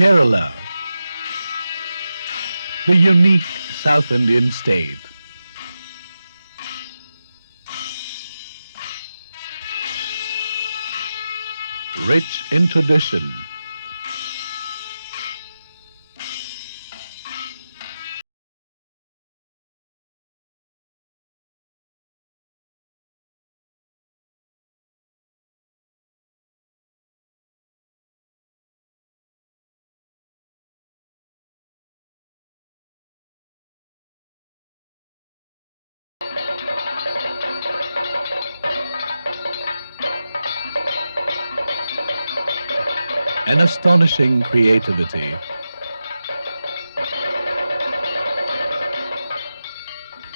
Kerala, the unique South Indian state. Rich in tradition, an astonishing creativity,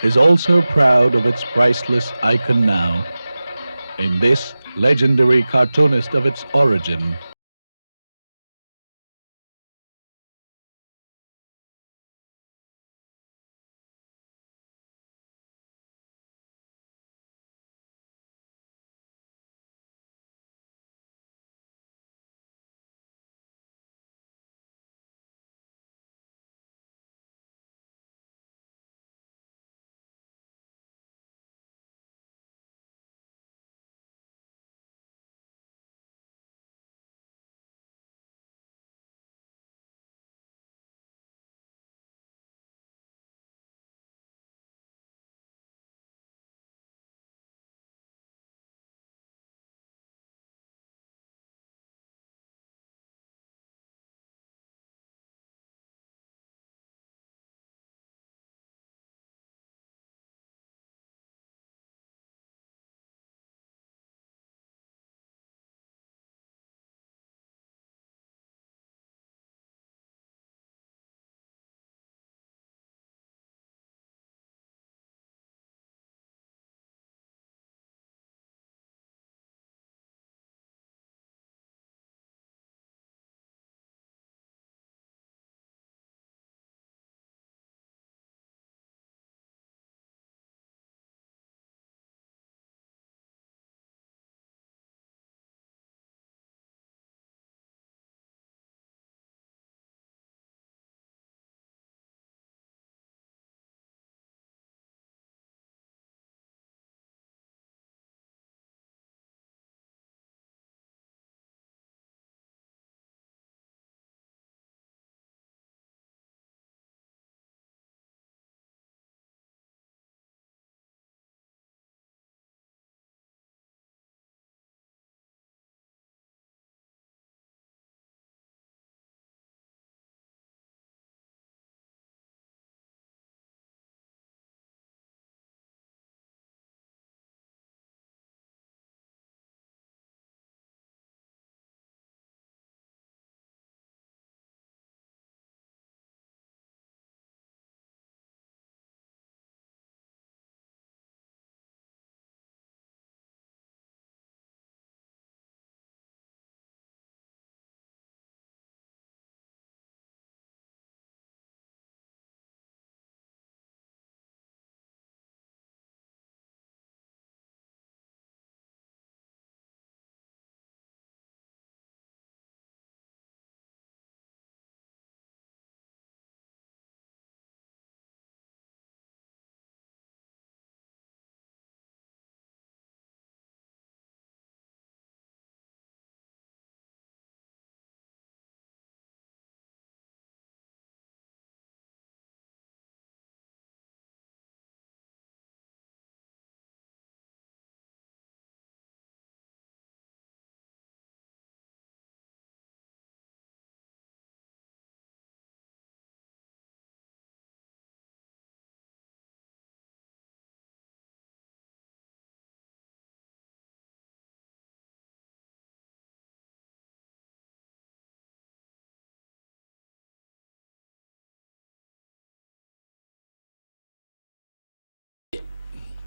is also proud of its priceless icon now, in this legendary cartoonist of its origin.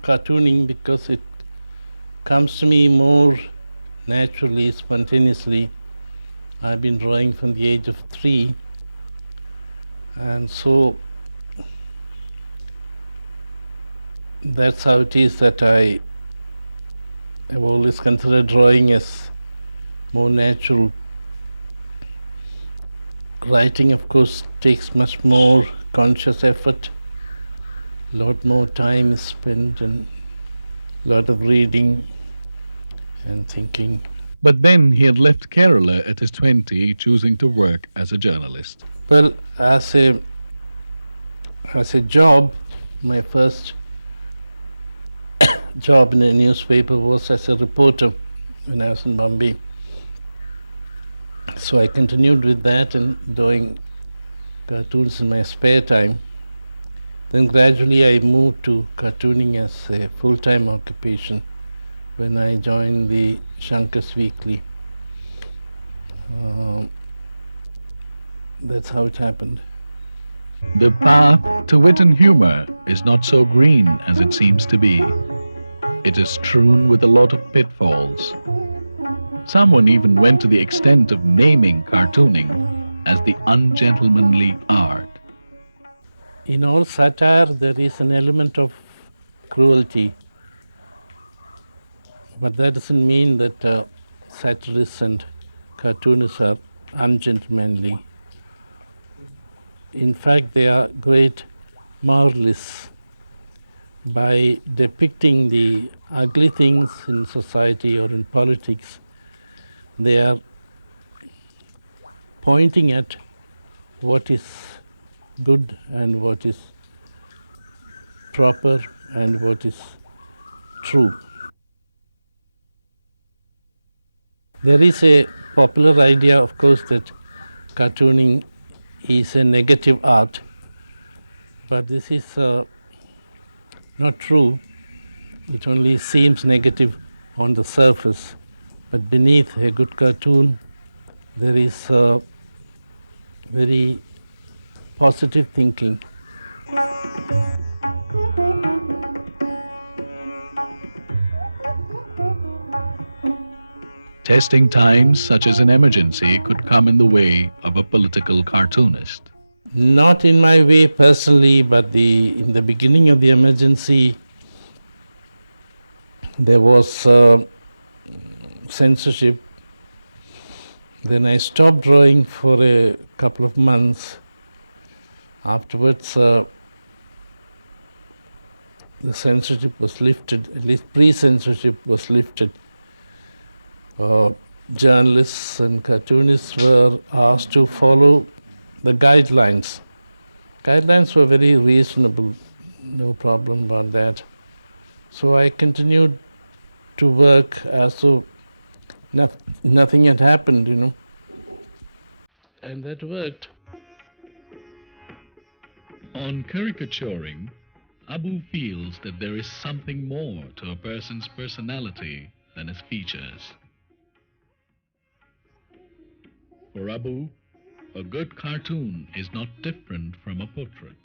Cartooning because it comes to me more naturally, spontaneously. I've been drawing from the age of 3, and so that's how it is that I have always considered drawing as more natural writing, of course, takes much more conscious effort. A lot more time is spent and a lot of reading and thinking. But then he had left Kerala at his 20, choosing to work as a journalist. Well, as a job, my first job in a newspaper was as a reporter when I was in Bombay. So I continued with that and doing cartoons in my spare time. Then gradually I moved to cartooning as a full-time occupation when I joined the Shankar's Weekly. That's how it happened. The path to wit and humor is not so green as it seems to be. It is strewn with a lot of pitfalls. Someone even went to the extent of naming cartooning as the ungentlemanly art. In all satire, there is an element of cruelty, but that doesn't mean that satirists and cartoonists are ungentlemanly. In fact, they are great moralists. By depicting the ugly things in society or in politics, they are pointing at what is good and what is proper and what is true. There is a popular idea, of course, that cartooning is a negative art, but this is not true. It only seems negative on the surface, but beneath a good cartoon, there is very positive thinking. Testing times, such as an emergency, could come in the way of a political cartoonist. Not in my way personally, but in the beginning of the emergency, there was censorship. Then I stopped drawing for a couple of months. Afterwards, the censorship was lifted, at least pre-censorship was lifted. Journalists and cartoonists were asked to follow the guidelines. Guidelines were very reasonable, no problem about that. So I continued to work as though nothing had happened, and that worked. On caricaturing, Abu feels that there is something more to a person's personality than his features. For Abu, a good cartoon is not different from a portrait,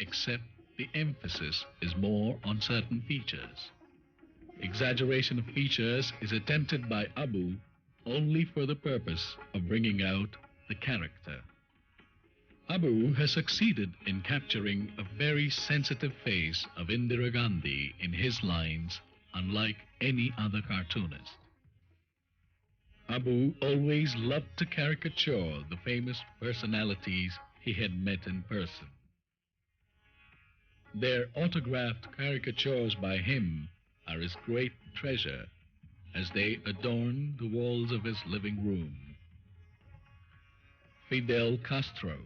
except the emphasis is more on certain features. Exaggeration of features is attempted by Abu only for the purpose of bringing out the character. Abu has succeeded in capturing a very sensitive face of Indira Gandhi in his lines, unlike any other cartoonist. Abu always loved to caricature the famous personalities he had met in person. Their autographed caricatures by him are his great treasure as they adorn the walls of his living room. Fidel Castro,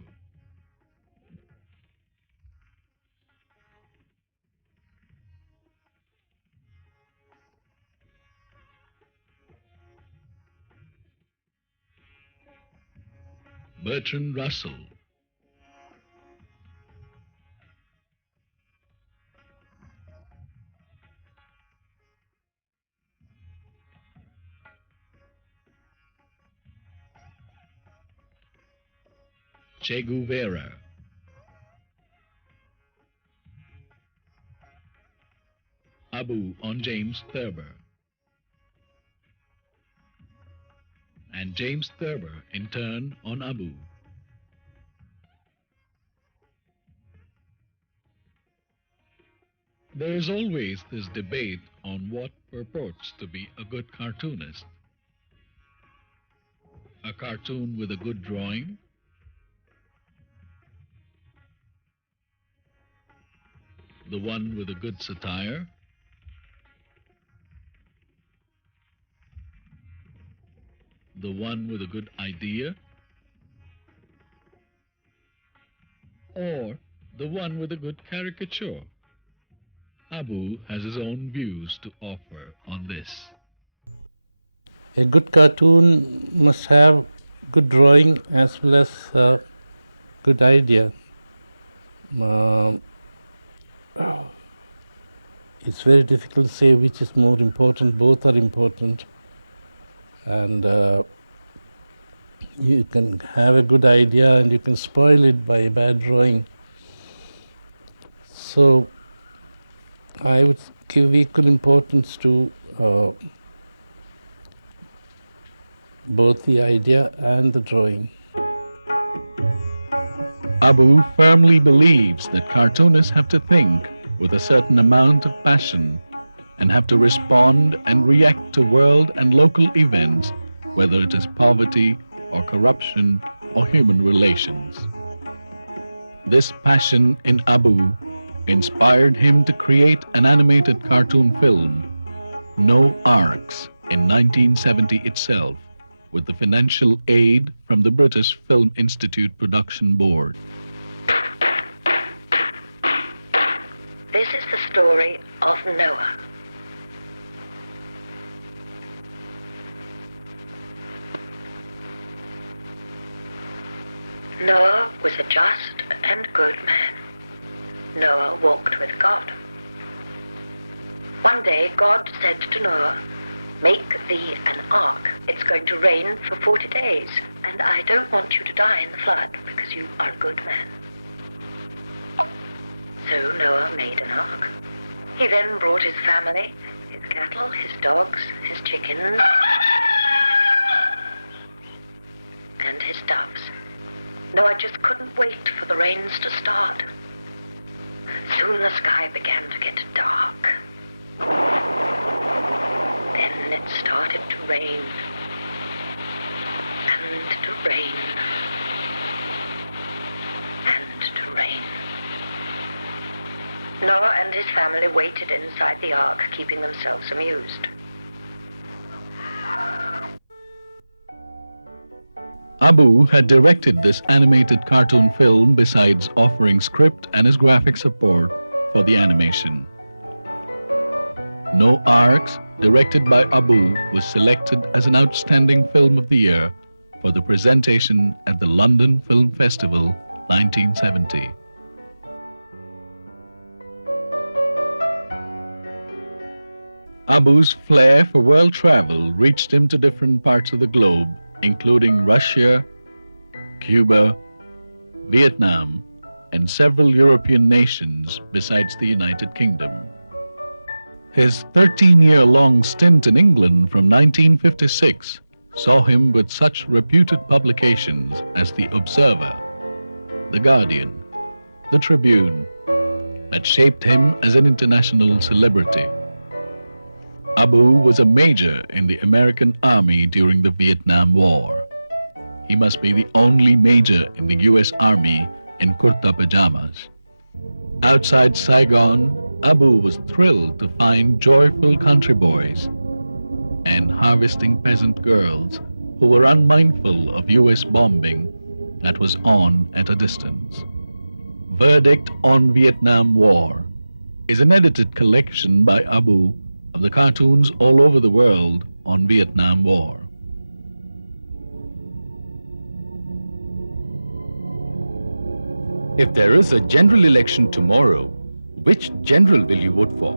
Bertrand Russell, Che Guevara, Abu on James Thurber, and James Thurber in turn on Abu. There is always this debate on what purports to be a good cartoonist. A cartoon with a good drawing, the one with a good satire, the one with a good idea, or the one with a good caricature? Abu has his own views to offer on this. A good cartoon must have good drawing as well as a good idea. It's very difficult to say which is more important. Both are important, and you can have a good idea and you can spoil it by a bad drawing. So I would give equal importance to both the idea and the drawing. Abu firmly believes that cartoonists have to think with a certain amount of passion and have to respond and react to world and local events, whether it is poverty or corruption or human relations. This passion in Abu inspired him to create an animated cartoon film, No Arcs, in 1970 itself, with the financial aid from the British Film Institute Production Board. This is the story of Noah. Noah was a just and good man. Noah walked with God. One day God said to Noah, "Make thee an ark. It's going to rain for 40 days, and I don't want you to die in the flood because you are a good man." So Noah made an ark. He then brought his family, his cattle, his dogs, his chickens, and his doves. Noah just couldn't wait for the rains to start. Soon the sky began to get dark. Then it started to rain, and to rain, and to rain. Noah and his family waited inside the ark, keeping themselves amused. Abu had directed this animated cartoon film besides offering script and his graphic support for the animation. No Arcs, directed by Abu, was selected as an Outstanding Film of the Year for the presentation at the London Film Festival 1970. Abu's flair for world travel reached him to different parts of the globe, including Russia, Cuba, Vietnam, and several European nations besides the United Kingdom. His 13-year-long stint in England from 1956 saw him with such reputed publications as The Observer, The Guardian, The Tribune, that shaped him as an international celebrity. Abu was a major in the American Army during the Vietnam War. He must be the only major in the US Army in kurta pajamas. Outside Saigon, Abu was thrilled to find joyful country boys and harvesting peasant girls who were unmindful of US bombing that was on at a distance. Verdict on Vietnam War is an edited collection by Abu of the cartoons all over the world on Vietnam War. If there is a general election tomorrow, which general will you vote for?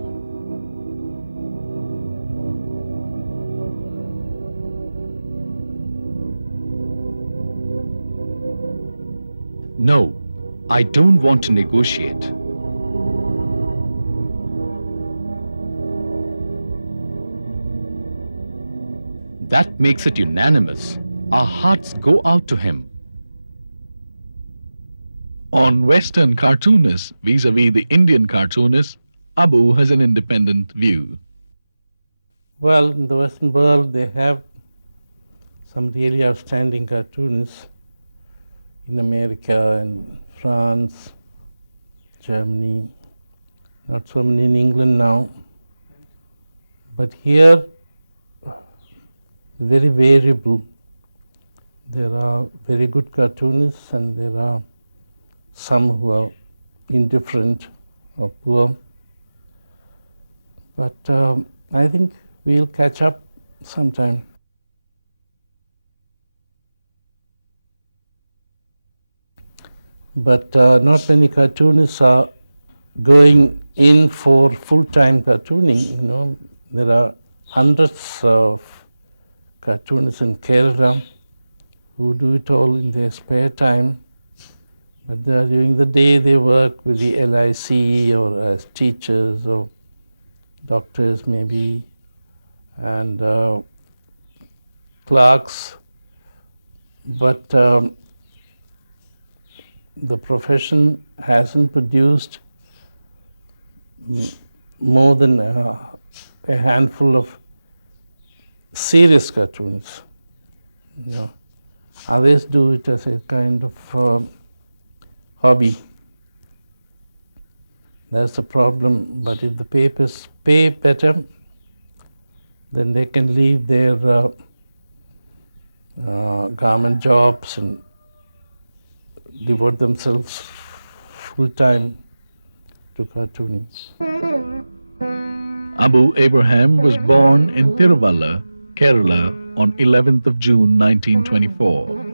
No, I don't want to negotiate. That makes it unanimous. Our hearts go out to him. On Western cartoonists vis-a-vis the Indian cartoonists, Abu has an independent view. Well, in the Western world, they have some really outstanding cartoonists in America and France, Germany, not so many in England now. But here, very variable. There are very good cartoonists and there are some who are indifferent or poor. But I think we'll catch up sometime. But not many cartoonists are going in for full-time cartooning. You know, there are hundreds of cartoonists in Kerala who do it all in their spare time. But during the day they work with the LIC or as teachers or doctors maybe, and clerks. But the profession hasn't produced more than a handful of serious cartoons. You know, others do it as a kind of hobby. That's the problem. But if the papers pay better, then they can leave their government jobs and devote themselves full time to cartooning. Abu Abraham was born in Tiruvalla, Kerala on 11th of June 1924.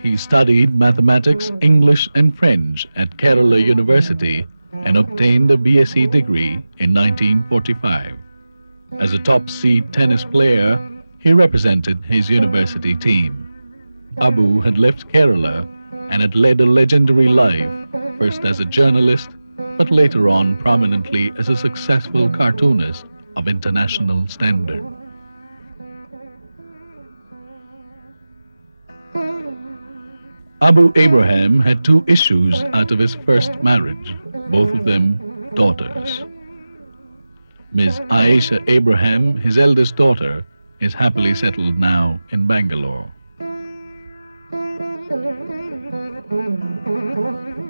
He studied mathematics, English and French at Kerala University and obtained a BSc degree in 1945. As a top seed tennis player, he represented his university team. Abu had left Kerala and had led a legendary life, first as a journalist, but later on prominently as a successful cartoonist of international standard. Abu Abraham had two issues out of his first marriage, both of them daughters. Ms. Aisha Abraham, his eldest daughter, is happily settled now in Bangalore.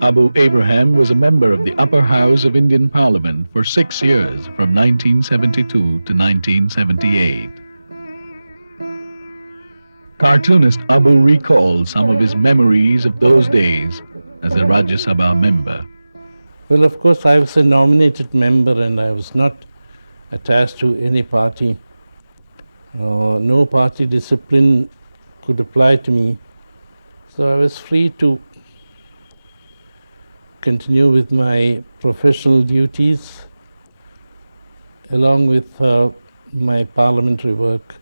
Abu Abraham was a member of the upper house of Indian Parliament for 6 years from 1972 to 1978. Cartoonist Abu recalled some of his memories of those days as a Rajya Sabha member. Well, of course, I was a nominated member and I was not attached to any party. No party discipline could apply to me. So I was free to continue with my professional duties along with my parliamentary work.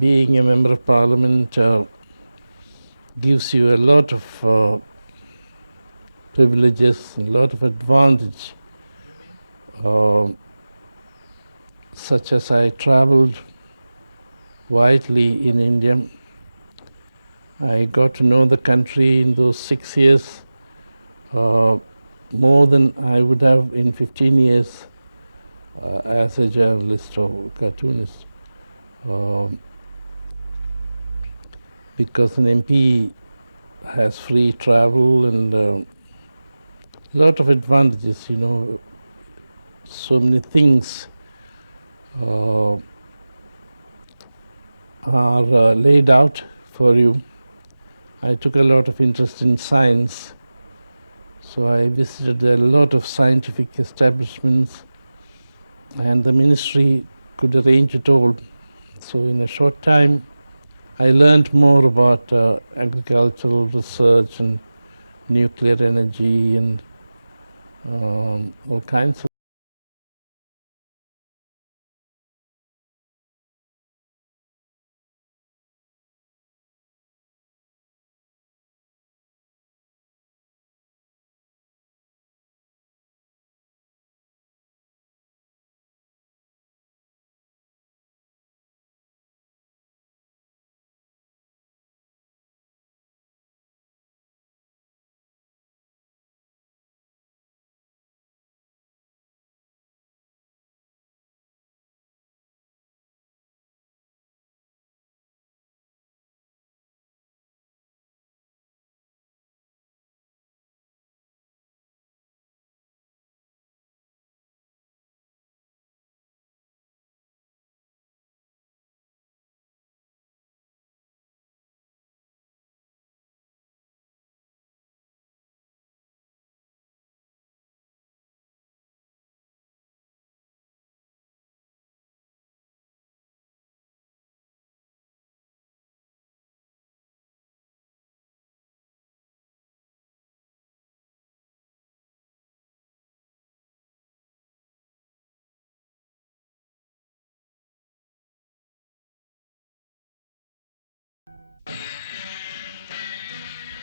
Being a member of parliament gives you a lot of privileges, a lot of advantage, such as I traveled widely in India. I got to know the country in those 6 years more than I would have in 15 years as a journalist or cartoonist. Because an MP has free travel and a lot of advantages, you know, so many things are laid out for you. I took a lot of interest in science, so I visited a lot of scientific establishments and the ministry could arrange it all. So in a short time I learned more about agricultural research and nuclear energy and all kinds of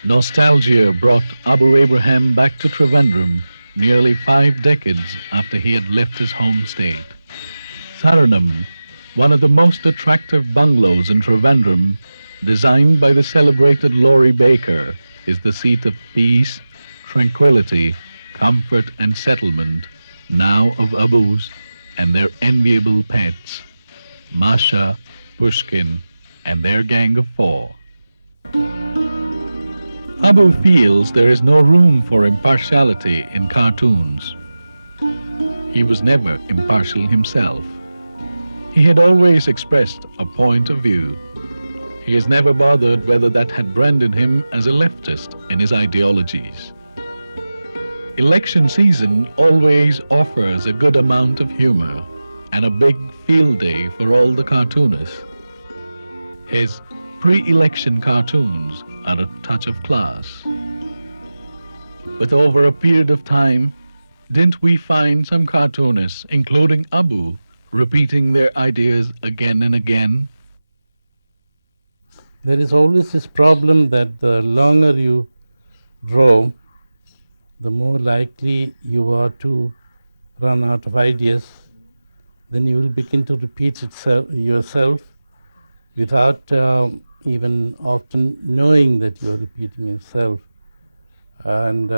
Nostalgia brought Abu Abraham back to Trivandrum nearly 5 decades after he had left his home state. Saranam, one of the most attractive bungalows in Trivandrum, designed by the celebrated Laurie Baker, is the seat of peace, tranquility, comfort and settlement, now of Abus and their enviable pets, Masha, Pushkin, and their gang of 4. Abu feels there is no room for impartiality in cartoons. He was never impartial himself. He had always expressed a point of view. He has never bothered whether that had branded him as a leftist in his ideologies. Election season always offers a good amount of humor and a big field day for all the cartoonists. His pre-election cartoons are a touch of class. But over a period of time, didn't we find some cartoonists, including Abu, repeating their ideas again and again? There is always this problem that the longer you draw, the more likely you are to run out of ideas. Then you will begin to repeat yourself without even often knowing that you are repeating yourself. And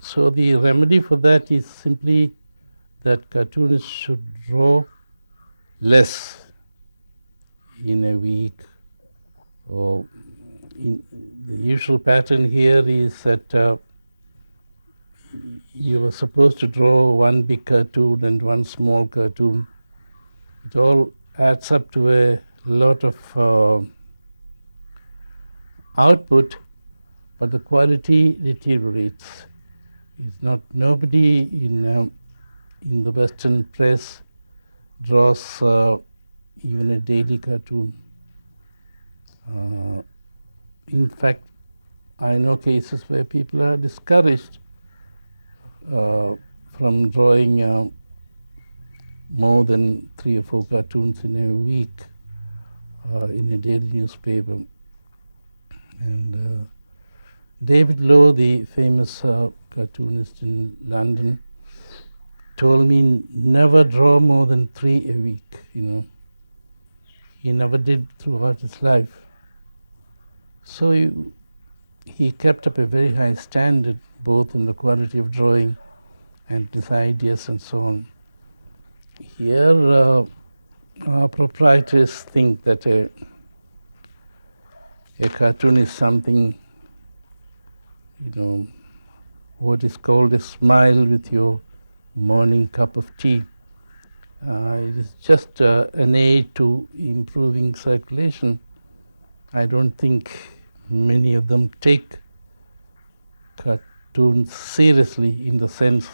so the remedy for that is simply that cartoonists should draw less in a week. Or the usual pattern here is that you are supposed to draw one big cartoon and one small cartoon. It all adds up to a lot of output, but the quality deteriorates. Nobody in the Western press draws even a daily cartoon. In fact, I know cases where people are discouraged from drawing more than 3 or 4 cartoons in a week in a daily newspaper. And David Lowe, the famous cartoonist in London, told me never draw more than 3 a week. He never did throughout his life. So he kept up a very high standard, both in the quality of drawing and his ideas and so on. Here, our proprietors think that a cartoon is something, what is called a smile with your morning cup of tea. It is just an aid to improving circulation. I don't think many of them take cartoons seriously in the sense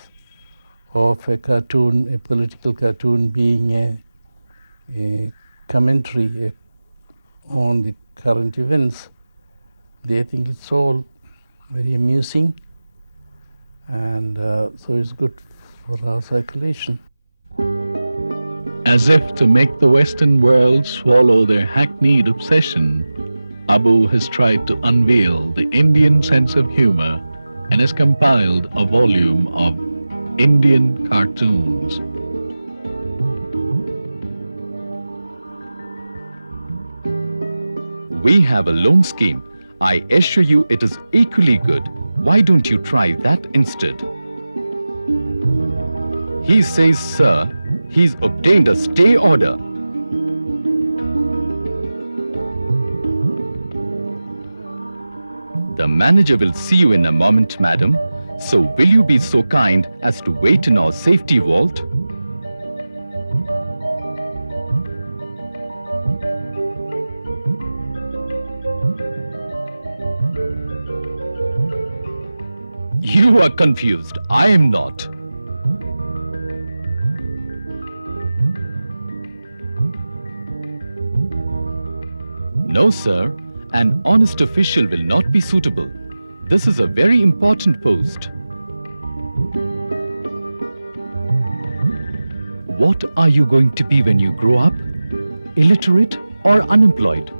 of a political cartoon being a commentary on the current events. They think it's all very amusing, and so it's good for our circulation. As if to make the Western world swallow their hackneyed obsession, Abu has tried to unveil the Indian sense of humor and has compiled a volume of Indian cartoons. We have a loan scheme. I assure you it is equally good. Why don't you try that instead? He says, sir, he's obtained a stay order. The manager will see you in a moment, madam. So will you be so kind as to wait in our safety vault? You are confused. I am not. No, sir. An honest official will not be suitable. This is a very important post. What are you going to be when you grow up? Illiterate or unemployed?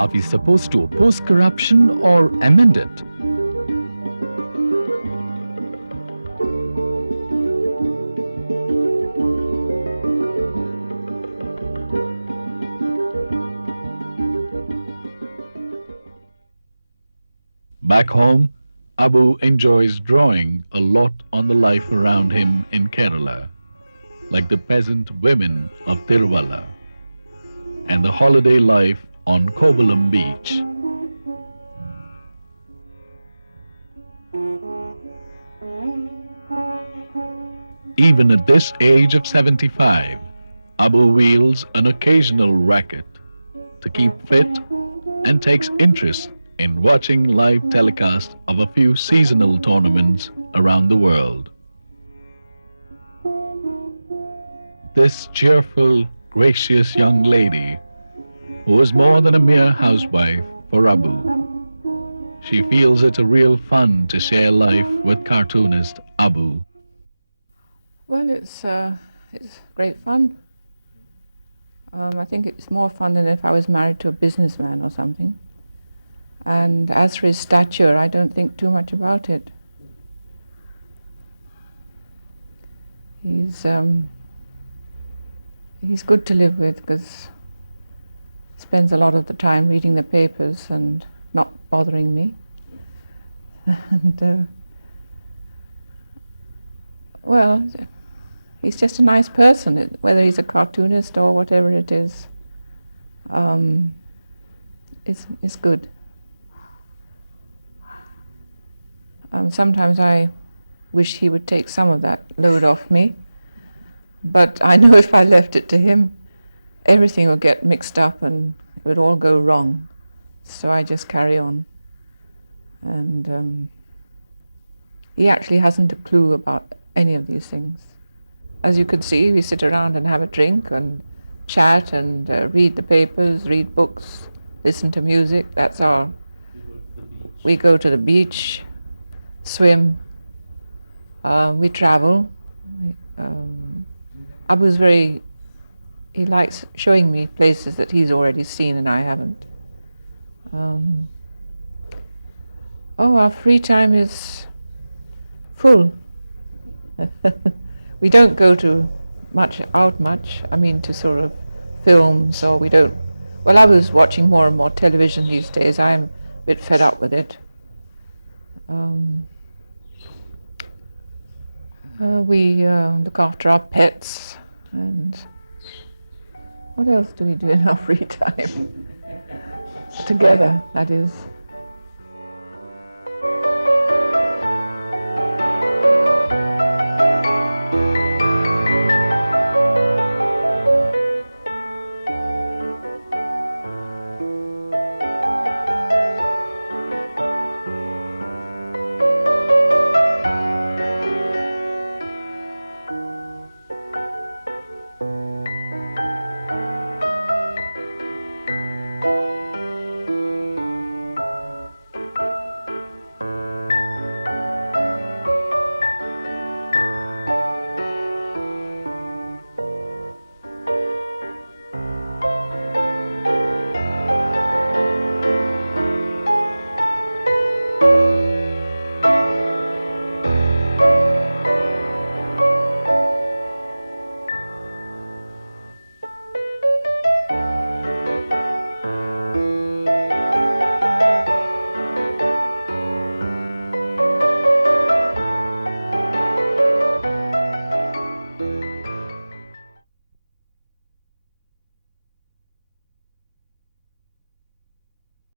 Are we supposed to oppose corruption or amend it? Back home, Abu enjoys drawing a lot on the life around him in Kerala, like the peasant women of Tiruvalla and the holiday life on Kovalam beach. Even at this age of 75, Abu wields an occasional racket to keep fit and takes interest in watching live telecast of a few seasonal tournaments around the world. This cheerful, gracious young lady, who is more than a mere housewife for Abu, she feels it a real fun to share life with cartoonist Abu. Well, it's great fun. I think it's more fun than if I was married to a businessman or something. And as for his stature, I don't think too much about it. He's good to live with because he spends a lot of the time reading the papers and not bothering me. And well, he's just a nice person, whether he's a cartoonist or whatever it is. It's good. Sometimes I wish he would take some of that load off me, but I know if I left it to him, everything would get mixed up and it would all go wrong. So I just carry on. And he actually hasn't a clue about any of these things. As you can see, we sit around and have a drink and chat and read the papers, read books, listen to music. That's our... We go to the beach, swim, we travel. Abu's he likes showing me places that he's already seen and I haven't. Our free time is full. We don't go out much, I mean to sort of films, or we don't... Well, I was watching more and more television these days. I'm a bit fed up with it. We look after our pets, and what else do we do in our free time? Together, that is.